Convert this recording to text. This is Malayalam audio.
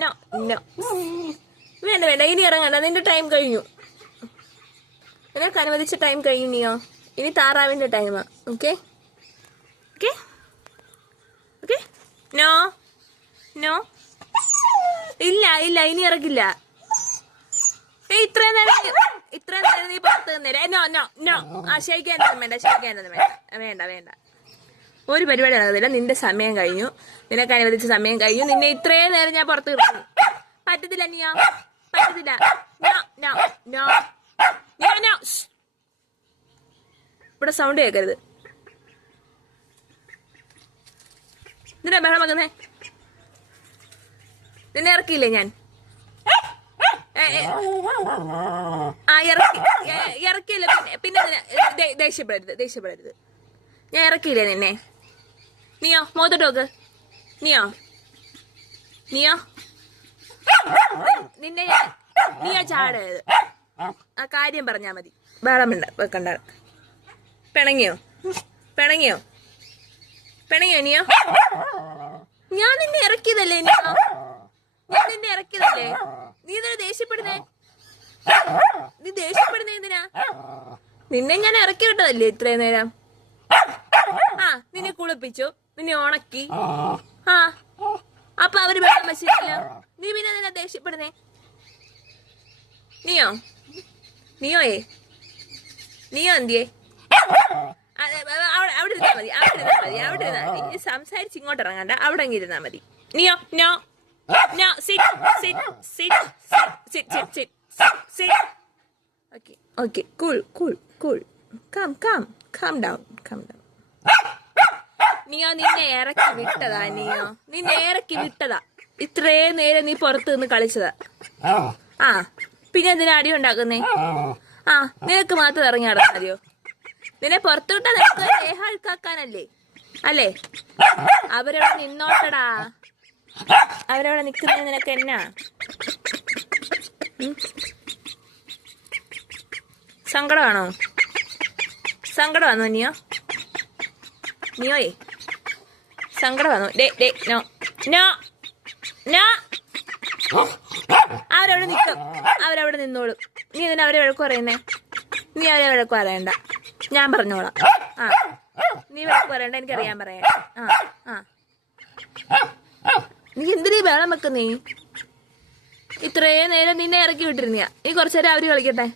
No no. വേണ്ട വേണ്ട, ഇനി ഇറങ്ങണ്ട, നിന്റെ ടൈം കഴിഞ്ഞു. നിനക്ക് അനുവദിച്ച ടൈം കഴിഞ്ഞോ? ഇനി താറാവിന്റെ ടൈമാ. Okay okay okay. No no, ഇല്ല ഇല്ല, ഇനി ഇറക്കില്ല. ഇത്രയും നേരം നീ പുറത്ത് നിന്നേരെ. No no no. ശരിക്കാനൊന്നും വേണ്ട, ശരിക്കാനൊന്നും വേണ്ട, വേണ്ട വേണ്ട. ഒരു പരിപാടി നടക്കുന്നില്ല. നിന്റെ സമയം കഴിഞ്ഞു, നിനക്ക് അനുവദിച്ച സമയം കഴിഞ്ഞു. നിന്നെ ഇത്രയും നേരം ഞാൻ പുറത്ത് കിടക്കുന്നു. പറ്റത്തില്ല നീയോ, പറ്റത്തില്ല. No no no no no. ഇവിടെ സൗണ്ട് കേൾക്കരുത്. നിന്നെ ബഹളം വെക്കുന്നേ. നിന്നെ ഇറക്കിയില്ലേ ഞാൻ? ഇറക്കിയില്ല. പിന്നെ ദേഷ്യപ്പെടരുത്. ഞാൻ ഇറക്കിയില്ലേ നിന്നെ? നീയോ മോത്തോട്ട് നോക്ക്. നീയോ നീയോ ചാടരുത്. ആ കാര്യം പറഞ്ഞാ മതി. ബഹളമുണ്ട് വെക്കണ്ട. പിണങ്ങിയോ നീയോ? ഞാൻ നിന്നെ ഇറക്കിയതല്ലേ? നീ ഇതിനെ ദേഷ്യപ്പെടുന്നേ? നീ ദേഷ്യപ്പെടുന്നേ എന്തിനാ? നിന്നെ ഞാൻ ഇറക്കി വിട്ടതല്ലേ ഇത്രയും നേരം? നിന്നെ കുളിപ്പിച്ചു, നിന്നെ ഉണക്കി. അപ്പൊ അവര് വെള്ളം വെച്ചിട്ടില്ല. നീ പിന്നെ നിന്നെ ദേഷ്യപ്പെടുന്നേ? നീയോ എന്തിയേ? അവിടെ ഇരുന്നാ മതി. സംസാരിച്ച് ഇങ്ങോട്ട് ഇറങ്ങണ്ട, അവിടെ അങ്ങ് ഇരുന്നാ മതി. നീയോ? No no. Sit. Okay. Cool. Calm down. നിന്നെ ഇറക്കി വിട്ടതാ. ഇത്രയും നേരം നീ പുറത്ത് നിന്ന് കളിച്ചതാ. പിന്നെ എന്തിനാ അടി ഉണ്ടാക്കുന്നേ? നിനക്ക് മാത്രം ഇറങ്ങി നടന്നാൽ മതിയോ? നിന്നെ പുറത്തു വിട്ടാ നിനക്ക് ദേഹാൾക്കാക്കാനല്ലേ? അല്ലേ? അവരവിടെ നിന്നോട്ടടാ. അവരവിടെ നിൽക്കുന്നത് നിനക്ക് എന്നാ? സങ്കടമാണോ നീയോയെ? സങ്കടമാണോ? നോ. അവരവിടെ നിൽക്കും, അവരവിടെ നിന്നോളും. നീ എന്തിനാ അവരെ വഴക്ക് പറയുന്നേ? നീ അവരെ വഴക്ക് പറയണ്ട, ഞാൻ പറഞ്ഞോളാം. നീ വഴക്ക് പറയണ്ട, എനിക്കറിയാൻ പറയാൻ. നീ എന്തിനീ ബഹളം വെക്കുന്നേ? ഇത്രയും നേരം നിന്നെ ഇറക്കി വിട്ടിരുന്നിയാ. നീ കുറച്ചു നേരം അവര് കളിക്കട്ടെ.